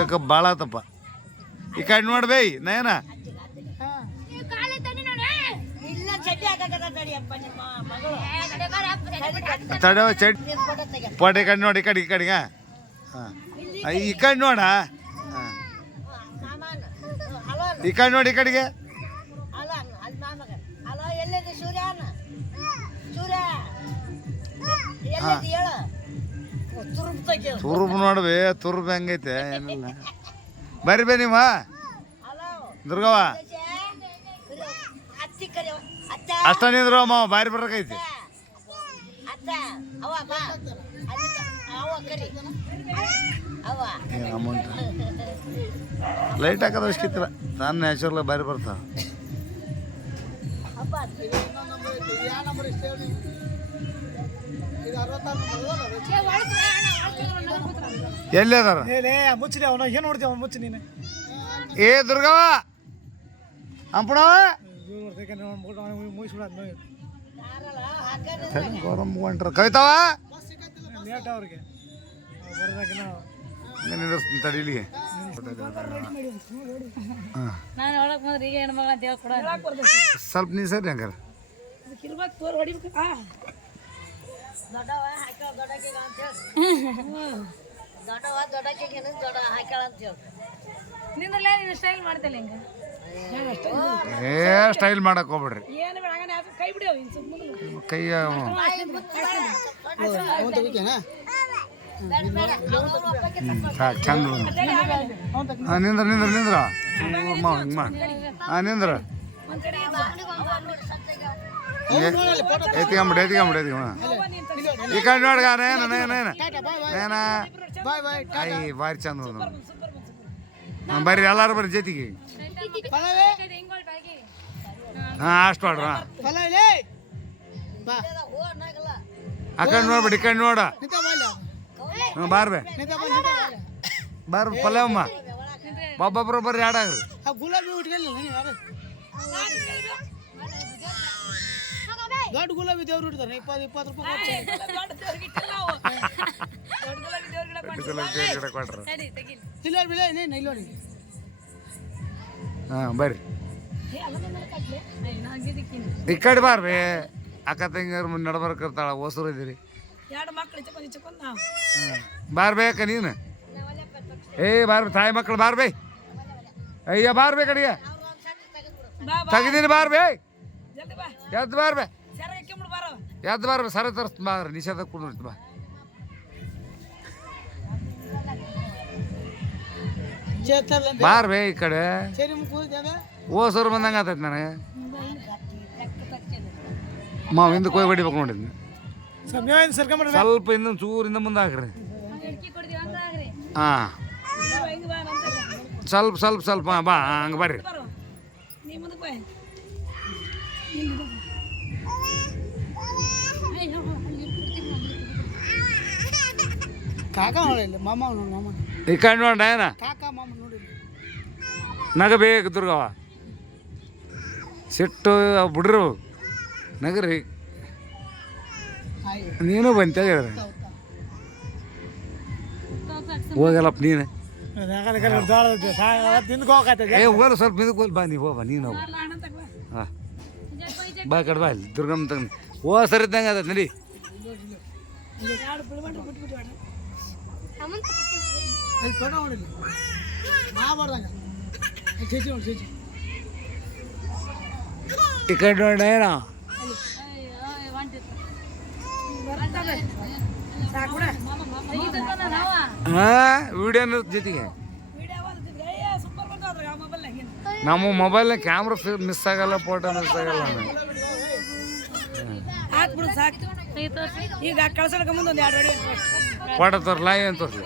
ತೆಗಿಯೋಕೆ ಭಾಳ ಆತಪ್ಪ. ಈ ಕಡೆ ನೋಡಿ ಬೈ ನಯನ ತಡವ ಚಡ್ ಪೋಟ ಈ ಕಡೆ ನೋಡಿ ಈ ಕಡೆಗೆ ಹಾಂ ಈ ಕಡೆ ನೋಡ ಹಾಂ ಈ ಕಡೆ ನೋಡಿ ಈ ಕಡೆಗೆ ತುರುಬು ನೋಡ್ಬಿ ತುರುಬು ಹೆಂಗೈತೆ ಏನಿಲ್ಲ ಬರ್ರಿ ಬೇ ನಿಮ್ಮ ದುರ್ಗವ್ವ ಅಷ್ಟ ನಿಂದ್ರು ಮಾವ ಬಾರಿ ಬರಕೈತಿ ಅಮೌಂಟ್ ಲೈಟ್ ಹಾಕೋದು ಅಷ್ಟಿತ್ತಿಲ್ಲ ನಾನು ನ್ಯಾಚುರಲ್ ಬಾರಿ ಬರ್ತಾವ ಎಲ್ಲಿ ಅದಾರ ಮುಚ್ಚಿದೆ ಅವನ ಏನು ನೋಡ್ತೀವಿ ಮುಚ್ಚಿ ನೀನು ಏ ದುರ್ಗವ್ವ ಅಂಪಣವ ಗೌರಮ್ಮ ಹೊಂಟ್ರ ಕವಿತಾವ ಲೇಟ್ ಅವ್ರಿಗೆ ತಡೀಲಿ ಸ್ವಲ್ಪ ನೀ ಸರಿ ಹಂಗಾರ ಏ ಸ್ಟೈಲ್ ಮಾಡಕ್ ಹೋಗ್ಬಿಡ್ರಿ ಕೈ ಚಂದ ನಿಂದ್ರ ನಿಂದ್ರ ನಿಂದ್ರ ಹಿಂಗೆ ಮಾಡಿ ನಿಂದ್ರ ಎತ್ಕೊಂಬಿಡಿ ಎತ್ಕೊಂಬಿಡಿ ಈ ಕಡೆ ನೋಡ್ಗ ನೇನ ಐ ಭಾರಿ ಚಂದ ಬರ್ರಿ ಎಲ್ಲಾರು ಬರ್ರಿ ಜೊತೆಗೆ ಹಾಂ ಅಷ್ಟು ಮಾಡ್ರ ಆ ಕಡೆ ನೋಡ್ಬಿಡಿ ಈ ಕಡೆ ನೋಡ ಬಾರ್ಬೆ ಬಾರ್ ಪಲ್ಯಮ್ಮ ಒಬ್ಬೊಬ್ರು ಬರ್ರಿ ಆಡಾಗ್ರಿ ದೊಡ್ಡ ಗುಲಾಬಿ ದೇವ್ರು ಇಡ್ತಾರೆ 20 ರೂಪಾಯಿ ಹಾಂ ಬರ್ರಿ ಈ ಕಡೆ ಬಾರ್ಬಿ ಅಕ್ಕ ತಂಗಿಯವ್ರ ಮುಂದೆ ನಡ್ಬರ್ಕಿರ್ತಾಳ ಹೊಸರು ಇದ್ದೀರಿ ಬಾರ್ಬೇಕ ನೀನು ಏ ಬಾರ್ ತಾಯಿ ಮಕ್ಕಳು ಬಾರ್ಬೇ ಅಯ್ಯ ಬಾರ್ಬೇ ಕಡೆಗೆ ತೆಗಿದೀನಿ ಬಾರ್ಬೇ ಎದ್ದು ಬಾರ್ಬೇ ಎದ್ದು ಬಾರ್ಬೇ ಸರ ತರಿಸ್ತು ಬಾರ್ರಿ ನಿಷೇಧ ಕುಡಿದು ಬಾ ಬಾರ್ಬೇ ಈ ಕಡೆ ಓಸರು ಬಂದಂಗೆ ಆತೈತಿ ನನಗೆ ಮಾವು ಹಿಂದಕ್ಕೆ ಹೋಗಿ ಹೊಡಿಬೇಕು ನೋಡಿದ್ನಿ ಸ್ವಲ್ಪ ಇನ್ನೊಂದು ಚೂರಿಂದ ಮುಂದೆ ಹಾಕ್ರಿ ಹಾಂ ಸ್ವಲ್ಪ ಸ್ವಲ್ಪ ಸ್ವಲ್ಪ ಬಾ ಹಂಗೆ ಬರ್ರಿ ಕಾಕ ನೋಡಿಲ್ಲ ಮಾಮ ನೋಡಿ ಮಾಮ ಈ ಕಡೆ ನೋಡ ಏನ ಕಾಕ ಮಾಮ ನೋಡಿಲ್ಲ ನಗಬೇಕು ದುರ್ಗವ್ವ ಸಿಟ್ಟು ಬಿಡ್ರು ನಗರಿ ನೀನು ಬಂತ ಹೋಗಲ್ಲಪ್ಪ ನೀನು ಏ ಹೋಗಲ್ಲ ಸ್ವಲ್ಪ ಇದಕ್ಕೆ ಹೋಗಿ ಬಾ ನೀವು ಹೋಗ ನೀನು ಹೋಗ ಹಾಂ ಬಾ ಕಡೆ ಬಾ ಇಲ್ಲಿ ದುರ್ಗಮ್ಮ ತಗೊಂಡು ಓ ಸರಿ ಇದ್ದಂಗೆ ಅದ ನಡಿ ಈ ಕಡೆ ನೋಡ ಏನ ಹಾಂ ವಿಡಿಯೋನ ಜೊತೆಗೆ ನಮ್ಮ ಮೊಬೈಲ್ನ ಕ್ಯಾಮ್ರಾ ಮಿಸ್ ಆಗಲ್ಲ ಫೋಟೋ ಮಿಸ್ ಆಗಲ್ಲ ಈಗ ಕಳ್ಸೋಕೆ ಮುಂದೆ ಒಂದು 2 ಫೋಟೋ ತೋರ್ಲಾ ಏನು ತೋರಿಸ್ಲಿ